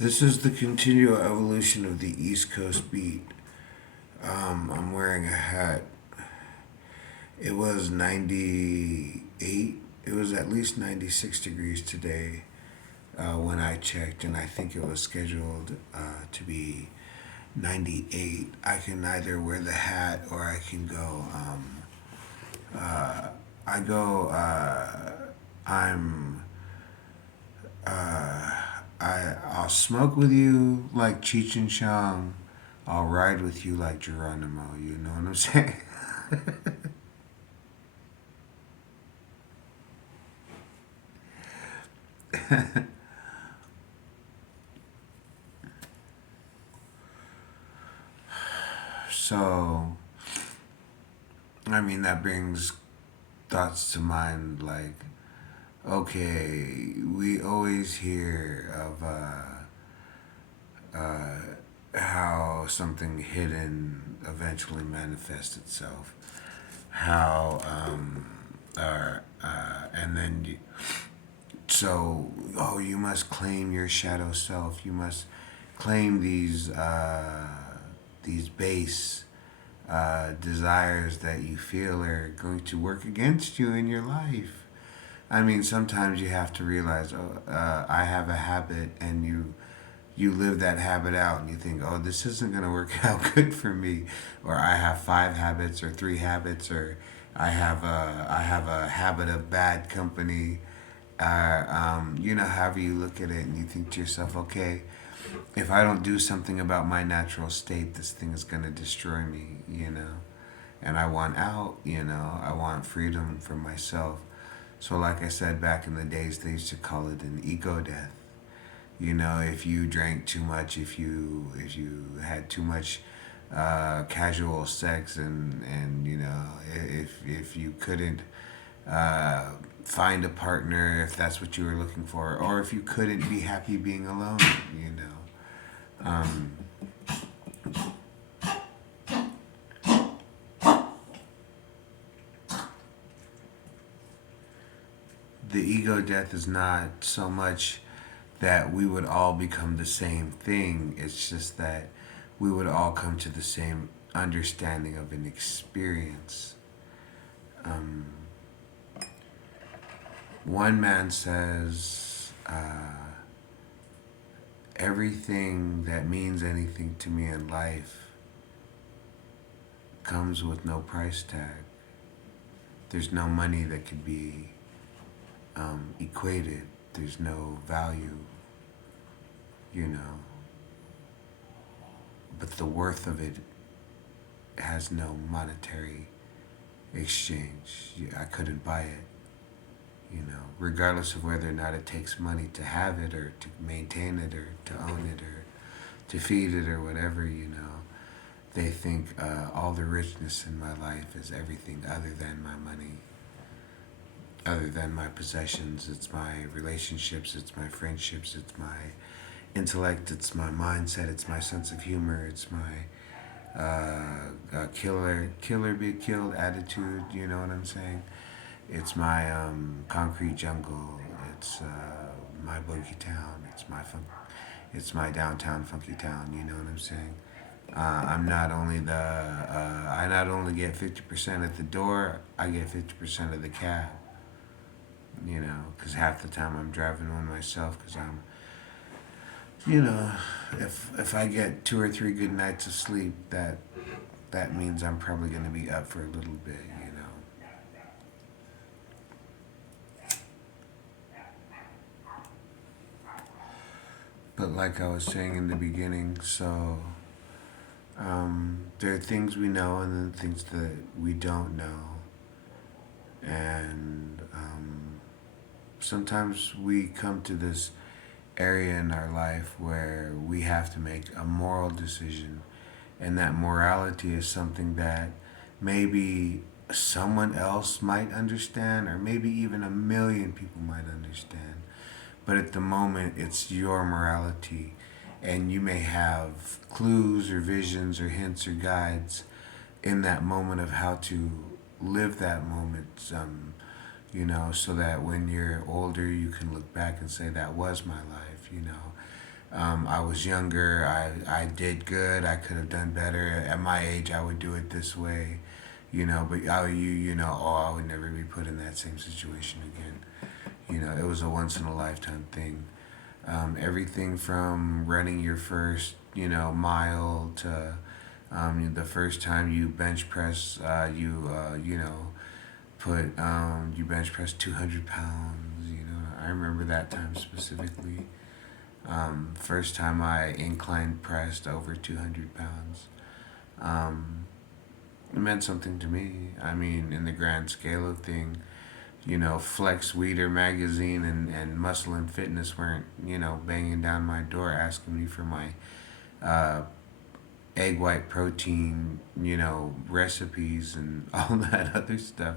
This is the continual evolution of the East Coast beat. I'm wearing a hat. It was 98. It was at least 96 degrees today when I checked, and I think it was scheduled to be 98. I can either wear the hat or I can go. I go. I'm. I'll smoke with you like Cheech and Chong. I'll ride with you like Geronimo. You know what I'm saying? So, I mean, that brings thoughts to mind like, okay, we always hear of how something hidden eventually manifests itself. How, and then so, oh, you must claim your shadow self. You must claim these base desires that you feel are going to work against you in your life. I mean, sometimes you have to realize, oh, I have a habit, and you live that habit out, and you think, oh, this isn't going to work out good for me, or I have five habits, or three habits, or I have a habit of bad company. However you look at it, and you think to yourself, okay, if I don't do something about my natural state, this thing is going to destroy me. And I want out. I want freedom for myself. So, like I said, back in the days, they used to call it an ego death. If you drank too much, if you had too much casual sex, and if you couldn't uh, find a partner, if that's what you were looking for, or if you couldn't be happy being alone, you know. Um, the ego death is not so much that we would all become the same thing. It's just that we would all come to the same understanding of an experience. Um, One man says, everything that means anything to me in life comes with no price tag. There's no money that could be equated, there's no value, you know, but the worth of it has no monetary exchange. I couldn't buy it, regardless of whether or not it takes money to have it, or to maintain it, or to own it, or to feed it, or whatever. They think all the richness in my life is everything other than my money, other than my possessions. It's my relationships, it's my friendships, it's my intellect, it's my mindset, it's my sense of humor, it's my killer be killed attitude. You know what I'm saying? It's my concrete jungle. It's my boogie town. It's my downtown funky town. You know what I'm saying? I'm not only the I not only get 50% at the door. I get 50% of the cab. Because half the time I'm driving one myself. Because you know, if I get 2 or 3 good nights of sleep, that means I'm probably gonna be up for a little bit. But like I was saying in the beginning, so there are things we know and then things that we don't know, and sometimes we come to this area in our life where we have to make a moral decision, and that morality is something that maybe someone else might understand, or maybe even a million people might understand. But at the moment, it's your morality, and you may have clues or visions or hints or guides in that moment of how to live that moment. So that when you're older, you can look back and say, that was my life. I was younger. I did good. I could have done better. At my age, I would do it this way, you know. But you know, oh, I would never be put in that same situation again. You know, it was a once in a lifetime thing. Everything from running your first, you know, mile to the first time you bench press, you know, you bench press 200 pounds. You know, I remember that time specifically. First time I incline pressed over 200 pounds. Um, it meant something to me. I mean, in the grand scale of thing, you know, Flex Weeder magazine and Muscle and Fitness weren't, you know, banging down my door asking me for my uh, egg white protein, you know, recipes and all that other stuff.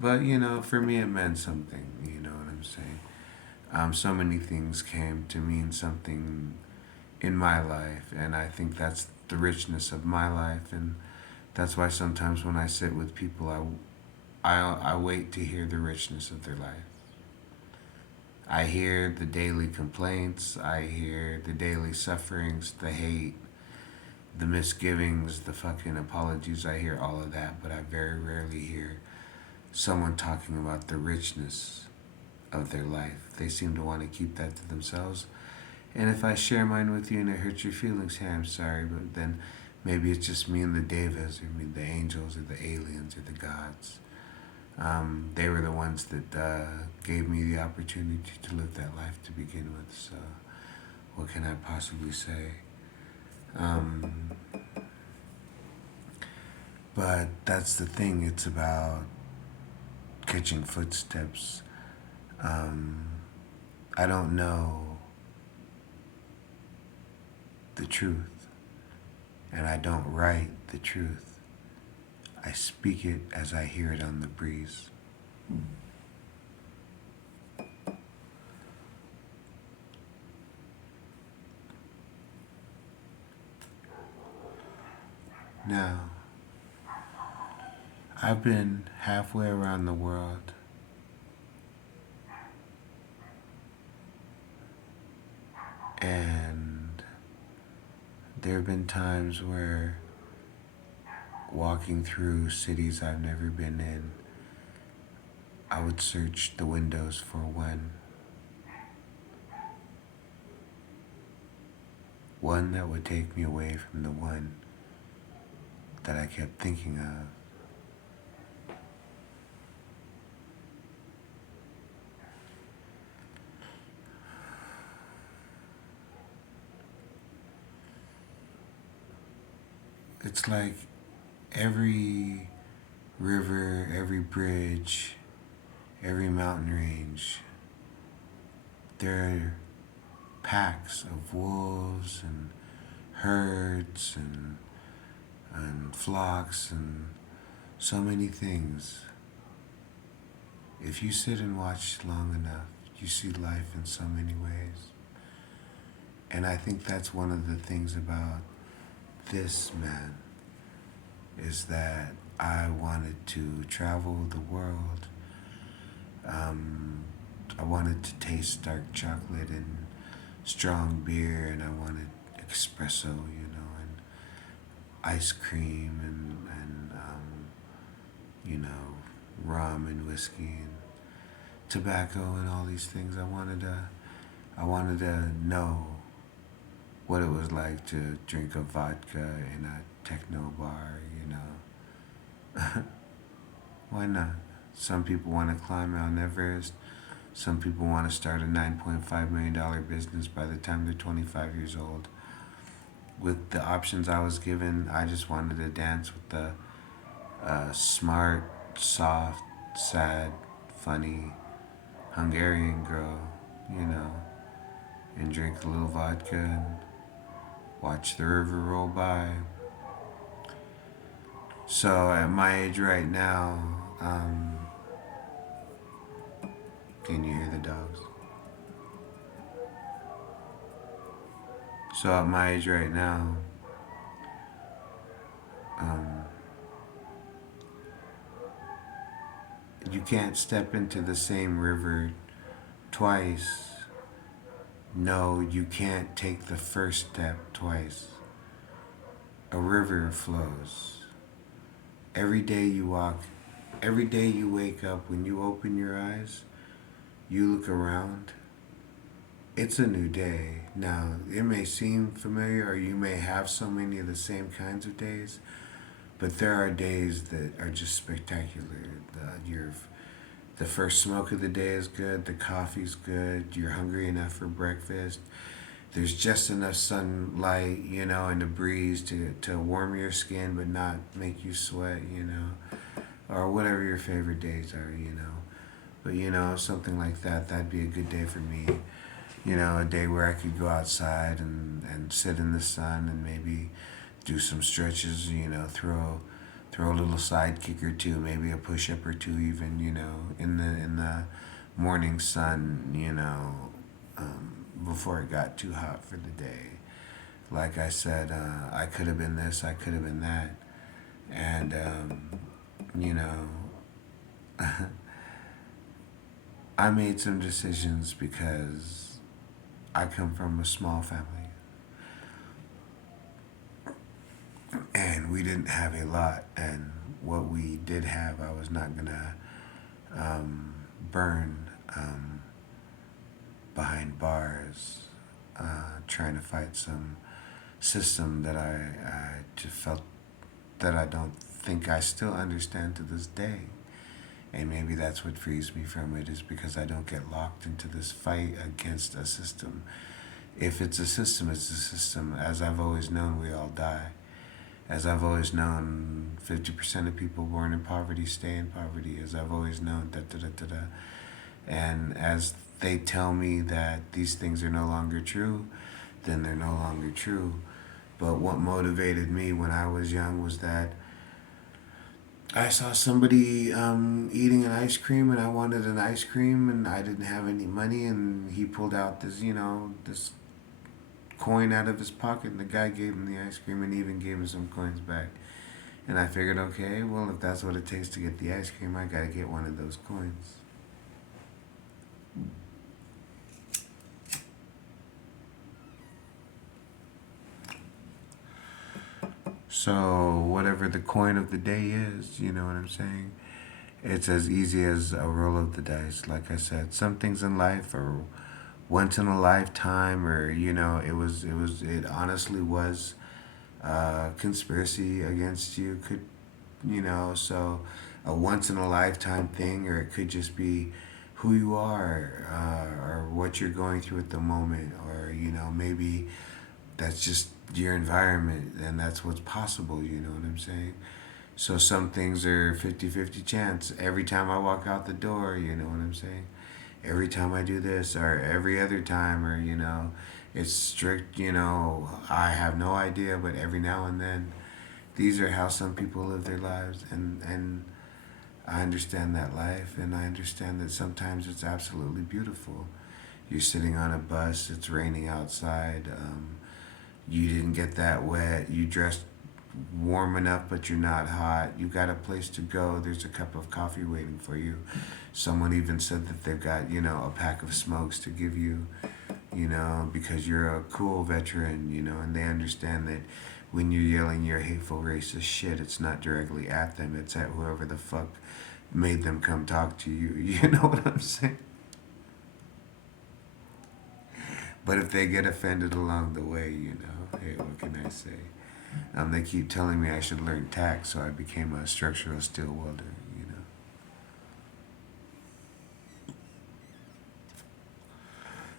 But, you know, for me, it meant something, you know what I'm saying? So many things came to mean something in my life, and I think that's the richness of my life, and that's why sometimes when I sit with people, I wait to hear the richness of their life. I hear the daily complaints, I hear the daily sufferings, the hate, the misgivings, the fucking apologies. I hear all of that, but I very rarely hear someone talking about the richness of their life. They seem to want to keep that to themselves. And if I share mine with you and it hurts your feelings, hey, I'm sorry, but then maybe it's just me and the devas, or me, the angels, or the aliens, or the gods. They were the ones that gave me the opportunity to live that life to begin with. So, what can I possibly say? Um, but that's the thing. It's about catching footsteps. Um, I don't know the truth, and I don't write the truth. I speak it as I hear it on the breeze. Now, I've been halfway around the world, and there have been times where walking through cities I've never been in, I would search the windows for one that would take me away from the one that I kept thinking of. It's like every river, every bridge, every mountain range, there are packs of wolves and herds and flocks and so many things. If you sit and watch long enough, you see life in so many ways. And I think that's one of the things about this man is that I wanted to travel the world. Um, I wanted to taste dark chocolate and strong beer, and I wanted espresso, you know, and ice cream and you know, rum and whiskey and tobacco and all these things. I wanted to know what it was like to drink a vodka in a techno bar, you know. Why not? Some people want to climb Mount Everest. Some people want to start a $9.5 million business by the time they're 25 years old. With the options I was given, I just wanted to dance with the smart, soft, sad, funny Hungarian girl, you know, and drink a little vodka and watch the river roll by. So at my age right now, can you hear the dogs? So at my age right now, um, you can't step into the same river twice No, you can't take the first step twice. A river flows. Every day you walk, every day you wake up, when you open your eyes, you look around, it's a new day. Now, it may seem familiar, or you may have so many of the same kinds of days, but there are days that are just spectacular. The first smoke of the day is good, the coffee's good, you're hungry enough for breakfast. There's just enough sunlight, and the breeze to warm your skin but not make you sweat, or whatever your favorite days are. But, something like that, that'd be a good day for me. A day where I could go outside and sit in the sun and maybe do some stretches, throw a little side kick or two, maybe a push up or two even, in the morning sun, before it got too hot for the day. Like I said, I could have been this, I could have been that. And, you know, I made some decisions because I come from a small family and we didn't have a lot. And what we did have, I was not going to burn behind bars trying to fight some system that I just felt that I don't think I still understand to this day. And maybe that's what frees me from it, is because I don't get locked into this fight against a system. If it's a system, it's a system. As I've always known, we all die. As I've always known, 50% of people born in poverty stay in poverty. As I've always known, da da da da da. And as they tell me that these things are no longer true, then they're no longer true. But what motivated me when I was young was that I saw somebody eating an ice cream, and I wanted an ice cream, and I didn't have any money, and he pulled out this coin out of his pocket, and the guy gave him the ice cream and even gave him some coins back. And I figured, okay, well, if that's what it takes to get the ice cream, I gotta get one of those coins. So whatever the coin of the day is, you know what I'm saying? It's as easy as a roll of the dice. Like I said, some things in life are once in a lifetime, or it honestly was conspiracy against you. So a once in a lifetime thing, or it could just be who you are, or what you're going through at the moment, or maybe that's just your environment, and that's what's possible. You know what I'm saying? So some things are 50-50 chance every time I walk out the door. You know what I'm saying? Every time I do this, or every other time, or it's strict. I have no idea, but every now and then, these are how some people live their lives, and I understand that life, and I understand that sometimes it's absolutely beautiful. You're sitting on a bus, it's raining outside, you didn't get that wet, you dressed warm enough but you're not hot, you got a place to go, there's a cup of coffee waiting for you. Someone even said that they've got, a pack of smokes to give you, because you're a cool veteran, and they understand that when you're yelling your hateful racist shit, it's not directly at them, it's at whoever the fuck made them come talk to you. You know what I'm saying? But if they get offended along the way, hey, what can I say? They keep telling me I should learn tack, so I became a structural steel welder.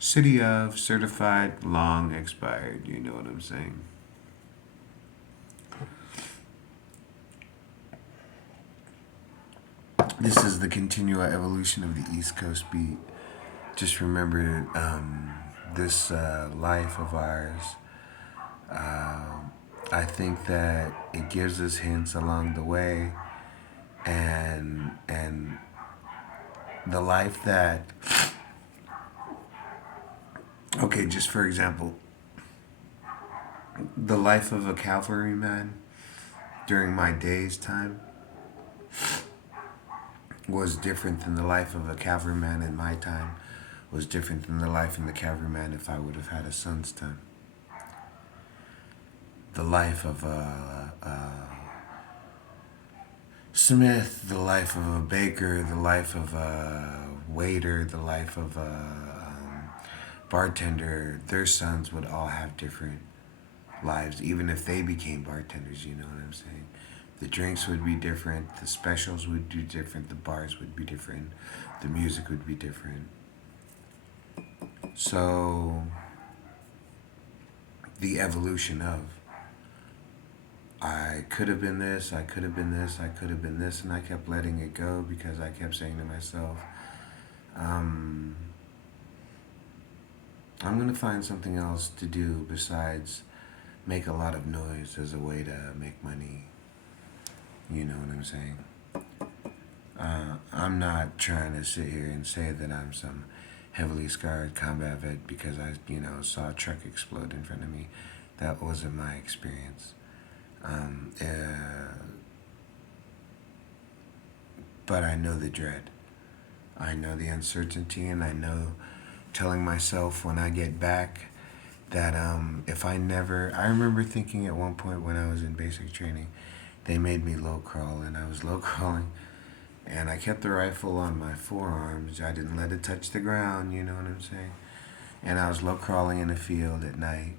City of, certified, long expired, you know what I'm saying? This is the continual evolution of the East Coast beat. Just remember, this life of ours, I think that it gives us hints along the way, and the life that, okay, just for example, the life of a cavalryman during my day's time was different than the life of a cavalryman in my time, was different than the life in the cavalryman if I would have had a son's time. The life of a smith, the life of a baker, the life of a waiter, the life of a bartender, their sons would all have different lives, even if they became bartenders, you know what I'm saying? The drinks would be different, the specials would be different, the bars would be different, the music would be different. So, the evolution of I could have been this, I could have been this, I could have been this, and I kept letting it go because I kept saying to myself, I'm going to find something else to do besides make a lot of noise as a way to make money. You know what I'm saying? I'm not trying to sit here and say that I'm some heavily scarred combat vet because I, saw a truck explode in front of me. That wasn't my experience. But I know the dread. I know the uncertainty, and I know telling myself when I get back that if I never, I remember thinking at one point when I was in basic training, they made me low crawl, and I was low crawling, and I kept the rifle on my forearms. I didn't let it touch the ground, you know what I'm saying? And I was low crawling in a field at night,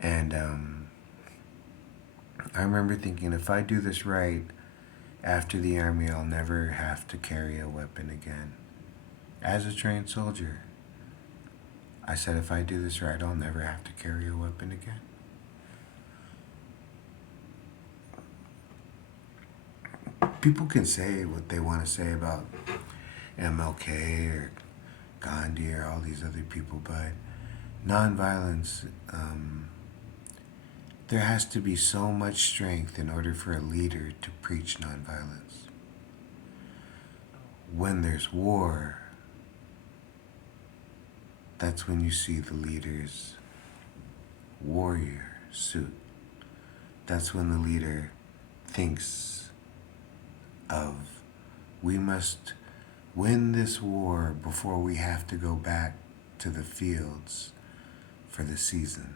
and I remember thinking, if I do this right, after the army, I'll never have to carry a weapon again. As a trained soldier, I said, if I do this right, I'll never have to carry a weapon again. People can say what they want to say about MLK or Gandhi or all these other people, but nonviolence, there has to be so much strength in order for a leader to preach nonviolence. When there's war, that's when you see the leader's warrior suit. That's when the leader thinks of, we must win this war before we have to go back to the fields for the season.